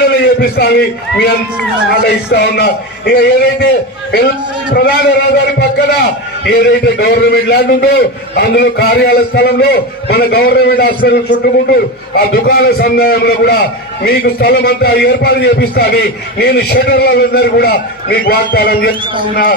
విడుదల చేపిస్తానని మీ మాట ఇస్తా ఉన్నా. ఇక ఏదైతే ప్రధాన రహదారి పక్కన ఏదైతే గవర్నమెంట్ ల్యాండ్ ఉందో అందులో కార్యాలయ స్థలంలో మన గవర్నమెంట్ హాస్పిటల్ చుట్టుముట్టు ఆ దుకాణ సముదాయంలో కూడా మీకు స్థలం అంతా ఏర్పాటు చేపిస్తానని నేను షటర్లందరూ కూడా మీకు వాగ్దానం చేస్తా ఉన్నా.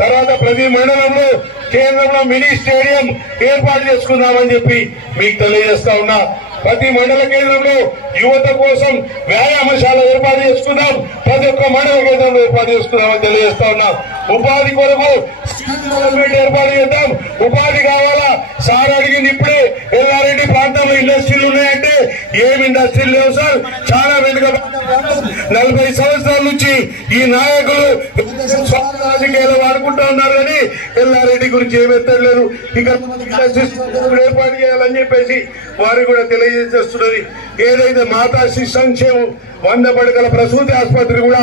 తర్వాత ప్రతి మండలంలో కేంద్రంలో మినీ స్టేడియం ఏర్పాటు చేసుకుందామని చెప్పి మీకు తెలియజేస్తా ఉన్నా. ప్రతి మండల కేంద్రంలో యువత కోసం వ్యాయామశాల ఏర్పాటు చేసుకుందాం. ప్రతి ఒక్క మండల కేంద్రంలో ఏర్పాటు చేసుకుందామని తెలియజేస్తా ఉన్నాం. ఉపాధి కొరకు డెవలప్మెంట్ ఏర్పాటు చేద్దాం. ఉపాధి కావాలా సార్ అడిగింది. ఇప్పుడే ఎల్లారెడ్డి ప్రాంతంలో ఇండస్ట్రీలు ఉన్నాయంటే ఏమి ఇండస్ట్రీలు లేవు సార్. చాలా వెనుక 40 సంవత్సరాల నుంచి ఈ నాయకులు రాజకీయాలు వాడుకుంటా ఉన్నారు కానీ ఎల్లారెడ్డి గురించి ఏమి ఎత్తలేదు. ఇక్కడ ఇండస్ట్రీస్ ఏర్పాటు చేయాలని చెప్పేసి వారికి కూడా తెలియజేస్తున్నది. ఏదైతే మాతాశ్రీ సంక్షేమం 100 పడకల ప్రసూతి ఆసుపత్రి కూడా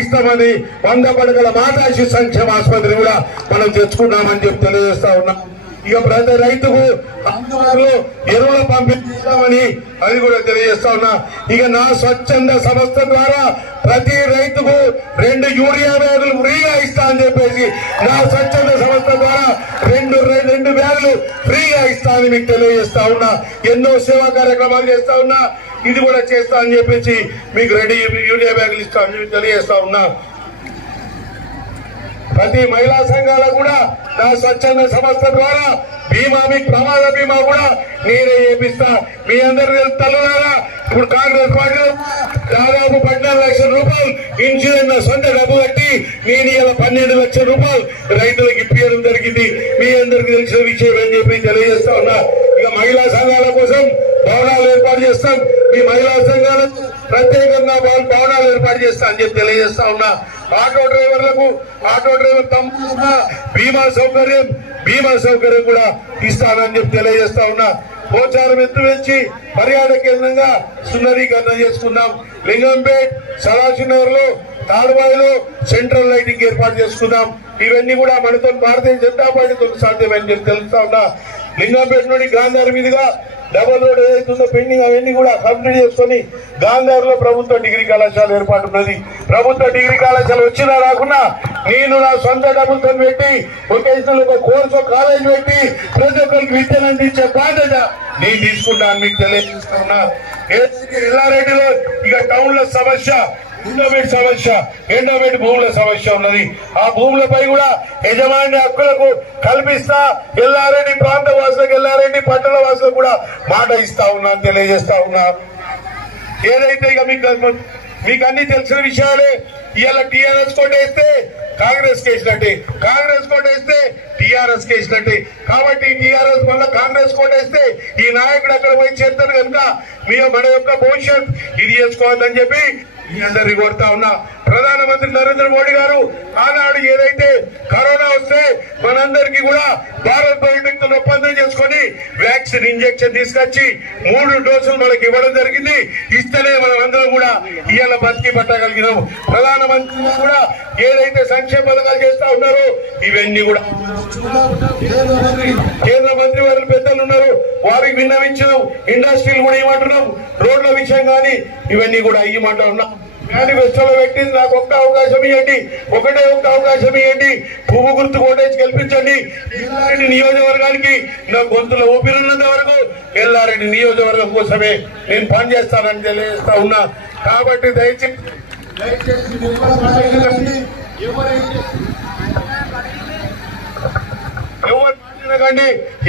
ఇస్తామని 100 పడకల మాతాశ్రీ సంక్షేమ ఆసుపత్రి కూడా మనం తెచ్చుకున్నామని చెప్పి తెలియజేస్తా ఉన్నాం. ఇక ప్రతి రైతుకు అందుబాటులో ఎరువుల పంపిణీ చేస్తామని అది కూడా తెలియజేస్తా ఉన్నా. ఇక నా స్వచ్ఛంద సంస్థ ద్వారా ప్రతి రైతుకు 2 యూరియా బ్యాగులు ఫ్రీగా ఇస్తా అని చెప్పేసి నా స్వచ్ఛంద సంస్థ ద్వారా 2 బ్యాగులు ఫ్రీగా ఇస్తా అని మీకు తెలియజేస్తా ఉన్నా. ఎన్నో సేవా కార్యక్రమాలు చేస్తా ఉన్నా. ఇది కూడా చేస్తా అని చెప్పేసి మీకు 2 యూరియా బ్యాగులు ఇస్తా అని తెలియజేస్తా ఉన్నా. ప్రతి మహిళా సంఘాలకు కూడా నా స్వచ్ఛంద సంస్థ ద్వారా బీమా మీకు ప్రమాద బీమా కూడా నేనే చేపిస్తా. మీ అందరి తల్లులారా ఇప్పుడు కాంగ్రెస్ పార్టీ దాదాపు 14 లక్షల రూపాయలు ఇన్సూరెన్స్ సొంత డబ్బు కట్టి నేను ఇలా 12 లక్షల రూపాయలు రైతులకు ఇప్పించడం జరిగింది. మీ అందరికి తెలిసిన విషయం అని చెప్పి తెలియజేస్తా ఉన్నా. ఇక మహిళా సంఘాల కోసం భవనాలు ఏర్పాటు చేస్తాం. మీ మహిళా సంఘాలకు ప్రత్యేకంగా భవనాలు ఏర్పాటు చేస్తా అని చెప్పి తెలియజేస్తా ఉన్నా. ఆటో డ్రైవర్లకు ఆటో డ్రైవర్ తమ్ముడుగా బీమా సౌకర్యం కూడా ఇస్తానని చెప్పి తెలియజేస్తా ఉన్నా. పోచారం ఎత్తు పెంచి పర్యాటక కేంద్రంగా సుందరీకరణ చేసుకున్నాం. లింగంపేట్ సదాశివనగర్ లో తాడుబాయిలో సెంట్రల్ లైటింగ్ ఏర్పాటు చేసుకున్నాం. ఇవన్నీ కూడా మనతో భారతీయ జనతా పార్టీతో సాధ్యమని చెప్పి తెలుస్తా ఉన్నా. లింగంపేట నుండి గాంధార్ మీదుగా డబల్ రోడ్ ఏదైతుందో పెండింగ్ అవన్నీ కూడా కంప్లీట్ చేసుకుని గాంధార్లో ప్రభుత్వ డిగ్రీ కళాశాల ఏర్పాటు ఉన్నది. ప్రభుత్వ డిగ్రీ కళాశాల వచ్చినా రాకున్నా నేను నా సొంత డబ్బులతో పెట్టి వొకేషనల్ ఒక కోర్సు కాలేజ్ పెట్టి ప్రతి ఒక్కరికి విద్యను అందించే బాధ్యత నేను తీసుకుంటాను మీకు తెలియజేస్తా ఉన్నా. ఎల్లారెడ్డిలో ఇక టౌన్ లో సమస్య ఎండోమెంట్ భూముల సమస్య ఉన్నది. ఆ భూములపై కూడా యజమాని హక్కులకు కల్పిస్తా ఎల్లారెడ్డి ప్రాంత వాసులకు ఎల్లారెడ్డి పట్టణ వాసులకు కూడా మాట ఇస్తా ఉన్నా తెలియజేస్తా ఉన్నా. ఏదైతే ఇక మీకు అన్ని తెలిసిన విషయాలే. ఇవాళ టీఆర్ఎస్ కోటేస్తే కాంగ్రెస్ కేసినట్టే, కాంగ్రెస్ కోటేస్తే టీఆర్ఎస్ కేసినట్టే. కాబట్టి టీఆర్ఎస్ వల్ల కాంగ్రెస్ కోటేస్తే ఈ నాయకుడు అక్కడ పోయి చేస్తారు కనుక మన యొక్క భవిష్యత్ ఇది చేసుకోవాలని చెప్పి మీ అందరినీ కోరుతా ఉన్నా. ప్రధానమంత్రి నరేంద్ర మోడీ గారు ఆనాడు ఏదైతే కరోనా వస్తే మనందరికీ కూడా భారత్ బయోటెక్ తో ఒప్పందం చేసుకుని వ్యాక్సిన్ ఇంజెక్షన్ తీసుకొచ్చి 3 డోసులు మనకి ఇవ్వడం జరిగింది. ఇస్తేనే మనం అందరం కూడా ఇవాళ బతికి పట్టగలిగినాం. ప్రధానమంత్రి కూడా ఏదైతే సంక్షేమ పథకాలు చేస్తా ఉన్నారో ఇవన్నీ కూడా కేంద్ర మంత్రి వారి పెద్దలు ఉన్నారు వారికి విన్నవించడం. ఇండస్ట్రీలు కూడా ఇవ్వమంటున్నాం. రోడ్ల విషయం కానీ ఇవన్నీ కూడా ఇవ్వమంటా ఉన్నాం. మేనిఫెస్టోలో పెట్టింది నాకు ఒక్క అవకాశం ఇవ్వండి, ఒకటే ఒక్క అవకాశం ఇవ్వండి, పువ్వు గుర్తు కోటేసి గెలిపించండి. ఎల్లారెడ్డి నియోజకవర్గానికి నా గొంతులో ఊపిరినంత వరకు ఎల్లారెడ్డి నియోజకవర్గం కోసమే నేను పనిచేస్తానని తెలియజేస్తా ఉన్నా. కాబట్టి దయచేసి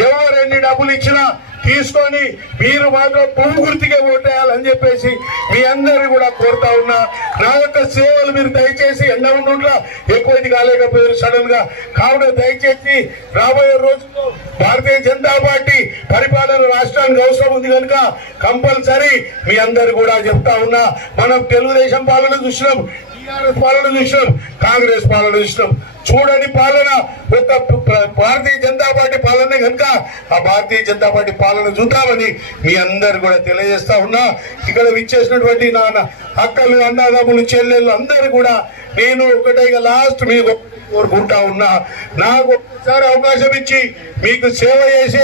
ఎవరు ఎన్ని డబ్బులు ఇచ్చినా తీసుకొని మీరు మాత్రం పువ్వు గుర్తుకే ఓటేయాలని చెప్పేసి మీ అందరినీ కూడా కోరుతా ఉన్నా. నా యొక్క సేవలు మీరు దయచేసి ఎండ ఉండుంట్లా ఎక్కువ ఇది కాలేకపోయారు సడన్ గా. కావున దయచేసి రాబోయే రోజుల్లో భారతీయ జనతా పార్టీ పరిపాలన రాష్ట్రానికి అవసరం ఉంది కనుక కంపల్సరీ మీ అందరు కూడా చెప్తా ఉన్నా. మనం తెలుగుదేశం పాలన చూసినాం, టీఆర్ఎస్ పాలన చూసినాం, కాంగ్రెస్ పాలన చూసినాం. చూడని పాలన ఒక భారతీయ జనతా పార్టీ పాలనే కనుక ఆ భారతీయ జనతా పార్టీ పాలన చూద్దామని మీ అందరు కూడా తెలియజేస్తా ఉన్నా. ఇక్కడ విచ్చేసినటువంటి నా అక్కలు అన్నదమ్ములు చెల్లెళ్ళు అందరూ కూడా నేను ఒకటే లాస్ట్ మీకు కోరుకుంటా ఉన్నా. నాకు ఒకసారి అవకాశం ఇచ్చి మీకు సేవ చేసి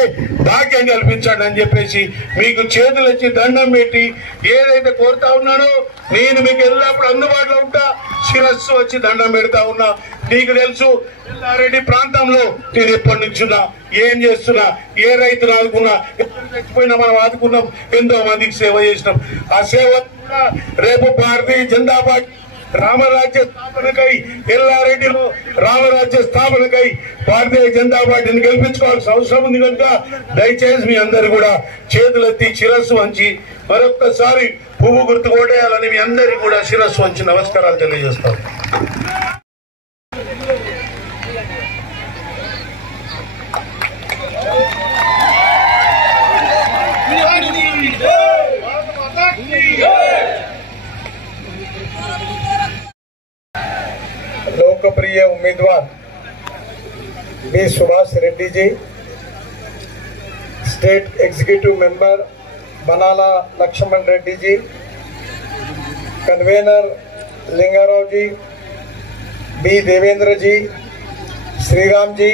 భాగ్యం కల్పించండి అని చెప్పేసి మీకు చేతులు ఇచ్చి దండం పెట్టి ఏదైతే కోరుతా ఉన్నానో నేను మీకు ఎల్లప్పుడు అందుబాటులో ఉంటా. శిరస్సు వచ్చి దండం పెడతా ఉన్నా. నీకు తెలుసు ఎల్లారెడ్డి ప్రాంతంలో నేను ఎప్పటి నుంచున్నా, ఏం చేస్తున్నా, ఏ రైతులు ఆదుకున్నా, చచ్చిపోయినా మనం ఆదుకున్నాం, ఎంతో మందికి సేవ చేసినాం. ఆ సేవ రేపు భారతీయ జనతా పార్టీ రామరాజ్య స్థాపనకై ఎల్లారెడ్డిలో రామరాజ్య స్థాపనకై భారతీయ జనతా పార్టీని గెలిపించుకోవాల్సిన అవసరం ఉంది కనుక దయచేసి మీ అందరు కూడా చేతులెత్తి శిరస్సు వంచి మరొక్కసారి పువ్వు గుర్తు కొట్టేయాలని మీ అందరికీ కూడా శిరస్సు వంచి నమస్కారాలు తెలియజేస్తాం. लोकप्रिय उम्मीदवार B Subhash Reddy ji, state executive member बनाला लक्ष्मण रेड्डी जी, कन्वेनर लिंगाराव जी, बी देवेंद्र जी, श्रीराम जी,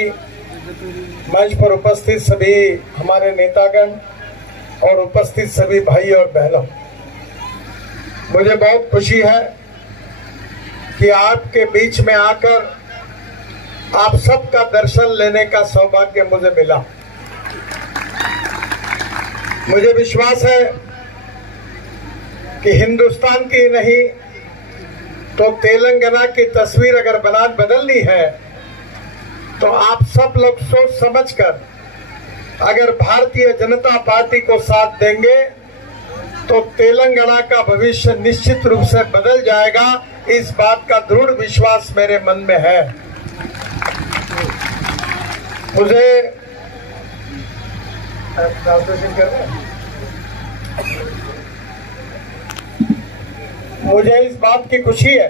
मंच पर उपस्थित सभी हमारे नेतागण और उपस्थित सभी भाई और बहनों, मुझे बहुत खुशी है कि आपके बीच में आकर आप सबका दर्शन लेने का सौभाग्य मुझे मिला। मुझे विश्वास है कि हिंदुस्तान की नहीं तो तेलंगाना की तस्वीर अगर बदलनी है तो आप सब लोग सोच समझकर अगर भारतीय जनता पार्टी को साथ देंगे तो तेलंगाना का भविष्य निश्चित रूप से बदल जाएगा। इस बात का दृढ़ विश्वास मेरे मन में है। मुझे इस बात की खुशी है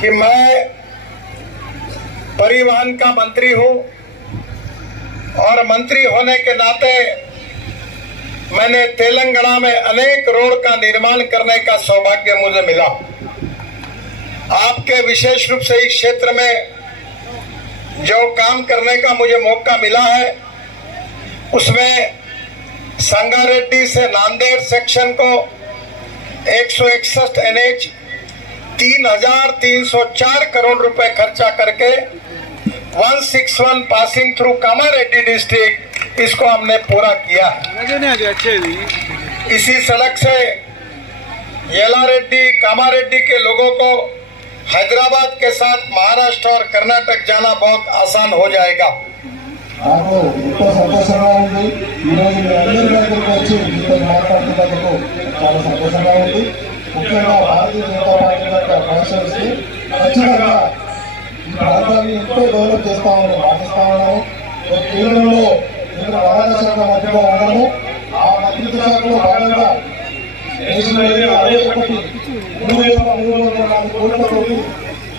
कि मैं परिवहन का मंत्री हूं और मंत्री होने के नाते मैंने तेलंगाना में अनेक रोड का निर्माण करने का सौभाग्य मुझे मिला। आपके विशेष रूप से इस क्षेत्र में जो काम करने का मुझे मौका मिला है उसमें संगारेड्डी से नांदेड़ सेक्शन को 161 NH 3,304 करोड़ रुपए खर्चा करके 161 पासिंग थ्रू कामारेड्डी डिस्ट्रिक्ट इसको हमने पूरा किया है। इसी सड़क से येलारेड्डी कामारेड्डी के लोगों को हैदराबाद के साथ महाराष्ट्र और कर्नाटक जाना बहुत आसान हो जाएगा। సంతోషంగా ఉంది ఈరోజు మీ అందరి దగ్గరికి వచ్చి మీతో మాట్లాడుతున్నందుకు చాలా సంతోషంగా ఉంది. ముఖ్యంగా భారతీయ జనతా పార్టీ యొక్క పరిశీలిస్తే ఖచ్చితంగా ఈ ప్రాంతాన్ని ఎంతో డెవలప్ చేస్తామని భావిస్తా ఉన్నాము. కేంద్రంలో రవాణా శాఖ మంత్రిగా ఉన్నాము. ఆ మంత్రిత్వ శాఖలో భాగంగా దేశంలో 61,3,304 కోట్లతోటి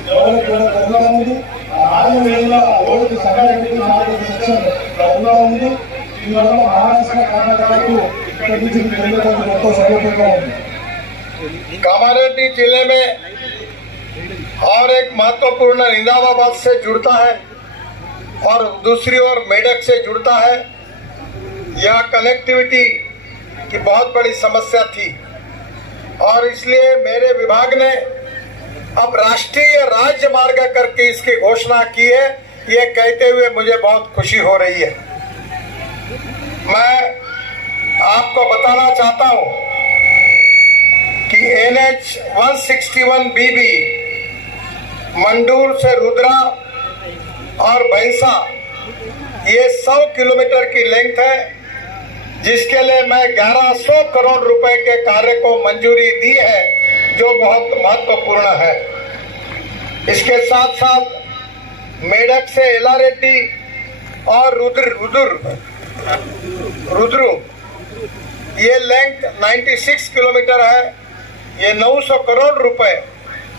డెవలప్ చేయడం జరుగుతూ ఉంది. 4,000 రోడ్డు సంగారెడ్డి నాలుగు సెక్షన్ జరుగుతూ ఉంది. దీనివల్ల మహారాష్ట్ర కర్ణాటకకు ఇక్కడి నుంచి వెళ్ళడానికి ఎంతో సౌకర్యంగా ఉంది. कामारेड्डी जिले में और एक महत्वपूर्ण निजामाबाद से जुड़ता है और दूसरी ओर मेडक से जुड़ता है। यह कनेक्टिविटी की बहुत बड़ी समस्या थी और इसलिए मेरे विभाग ने अब राष्ट्रीय राज्य मार्ग करके इसकी घोषणा की है। ये कहते हुए मुझे बहुत खुशी हो रही है। मैं आपको बताना चाहता हूं कि NH 161BB मंडूर से रुद्रा और भैंसा ये 100 किलोमीटर की लेंथ है, जिसके लिए मैं 1100 करोड़ रुपए के कार्य को मंजूरी दी है, जो बहुत महत्वपूर्ण है। इसके साथ साथ मेडक से येलारेड्डी और रुद्रु ये लेंथ 96 किलोमीटर है। ये 900 करोड़ रुपए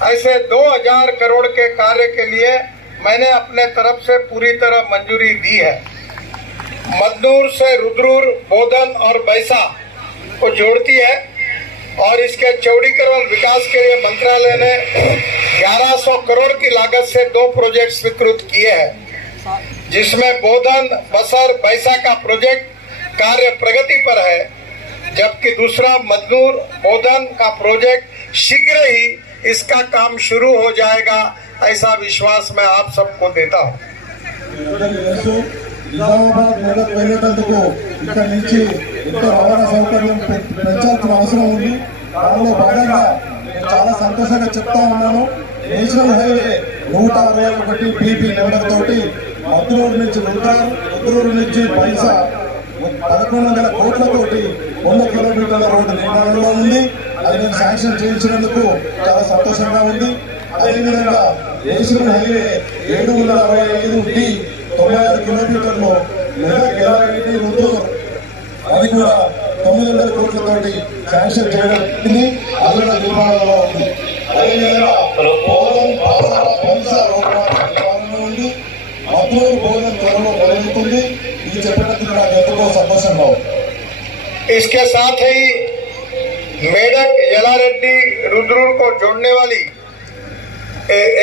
ऐसे 2000 करोड़ के कार्य के लिए मैंने अपने तरफ से पूरी तरह मंजूरी दी है। मदनूर से रुद्रूर, बोधन और बैसा को जोड़ती है और इसके चौड़ीकरण विकास के लिए मंत्रालय ने 1100 करोड़ की लागत से 2 प्रोजेक्ट स्वीकृत किए हैं, जिसमें बोधन बसर बैसा का प्रोजेक्ट कार्य प्रगति पर है, जबकि दूसरा मदनूर बोधन का प्रोजेक्ट शीघ्र ही इसका काम शुरू हो जाएगा, ऐसा विश्वास मैं आप सबको देता हूँ। నిజామాబాద్ మెదక్ వెళ్ళేటందుకు ఇక్కడ నుంచి ఎంతో రవాణా సౌకర్యం పెంచాల్సిన అవసరం ఉంది. దానిలో భాగంగా నేను చాలా సంతోషంగా చెప్తా ఉన్నాను. నేషనల్ హైవే 161 BP నెంబర్ తోటి మద్దూరు నుంచి ముద్దూరు నుంచి పైసా 1100 కోట్లతోటి 100 కిలోమీటర్ల రోడ్డు నిర్మాణంలో ఉంది. అది నేను శాంక్షన్ చేయించినందుకు చాలా సంతోషంగా ఉంది. అదేవిధంగా నేషనల్ హైవే 765D 96 కిలోమీటర్లు మెదక్ ఎల్లారెడ్డి ముద్దూరు అది కూడా 900 కోట్లతోటి శాంక్షన్ చేయడం అల్లుల నిర్మాణంలో ఉంది. అదేవిధంగా నిర్మాణంలో ఉంది. మద్దూరు బోధన త్వరలో మొదలవుతుంది. ఇది చెప్పడానికి నాకు ఎంతో సంతోషంగా ఉంది. इसके साथ ही मेडक येलारेड्डी रुद्रूर को जोड़ने वाली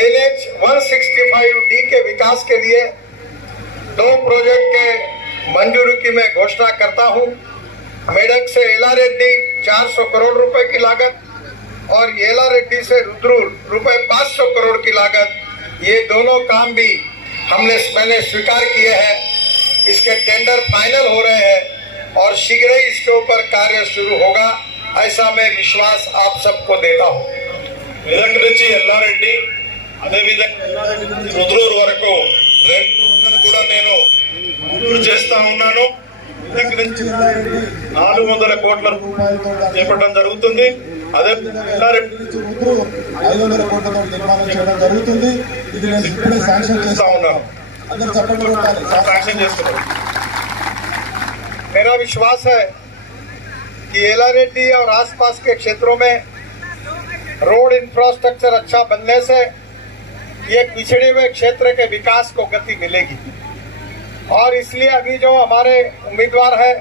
NH 165D के विकास के लिए 2 प्रोजेक्ट के मंजूरी की मैं घोषणा करता हूं। मेडक से येलारेड्डी 400 करोड़ रुपए की लागत और येलारेड्डी से रुद्रूर रुपए 500 करोड़ की लागत, ये दोनों काम भी मैंने स्वीकार किए हैं। इसके टेंडर फाइनल हो रहे हैं और शीघ्र ही इसके ऊपर कार्य शुरू होगा, ऐसा मैं विश्वास आप सबको देता हूँ। మెదక్ నుంచి ఎల్లారెడ్డి అదేవిధంగా రుద్రూరు వరకు 2 కూడా నేను మంజూరు చేస్తా ఉన్నాను. మెదక్ నుంచి 400 కోట్ల రూపాయలతో చేపట్టడం జరుగుతుంది. అదే ఎల్లారెడ్డి నుంచి 500 కోట్లతో నిర్మాణం చేయడం జరుగుతుంది. ఇది నేను ఇప్పుడే శాంక్షన్ చేస్తా ఉన్నాను. అందరూ చప్పట్లు కొట్టాలి. శాంక్షన్ చేస్తున్నాను. मेरा विश्वास है कि येलारेड्डी और आसपास के क्षेत्रों में रोड इंफ्रास्ट्रक्चर अच्छा बनने से ये पिछड़े हुए क्षेत्र के विकास को गति मिलेगी। और इसलिए अभी जो हमारे उम्मीदवार है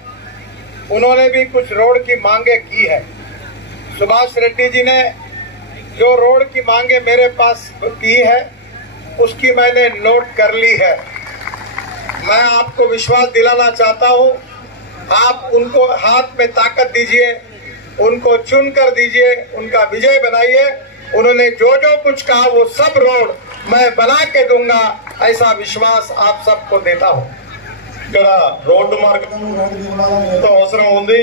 उन्होंने भी कुछ रोड की मांगे की है। सुभाष रेड्डी जी ने जो रोड की मांगे मेरे पास की है उसकी मैंने नोट कर ली है। मैं आपको विश्वास दिलाना चाहता हूं, आप उनको हाथ में ताकत दीजिए, उनको चुन कर दीजिए, उनका विजय बनाइए। उन्होंने जो जो कुछ कहा वो सब रोड मैं बना के दूंगा, ऐसा विश्वास आप सबको देता हूँ। ఇక్కడ రోడ్డు మార్గం ఎంతో అవసరం ఉంది.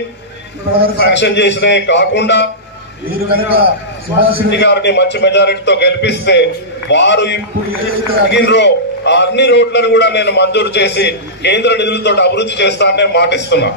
శాంక్షన్ చేసినవి కాకుండా మీరు కనుక సుభాష్ రెడ్డి గారిని మంచి మెజారిటీతో గెలిపిస్తే వారు ఇప్పుడు అడిగినరో ఆ అన్ని రోడ్లను కూడా నేను మంజూరు చేసి కేంద్ర నిధులతో అభివృద్ధి చేస్తానని మాటిస్తున్నా.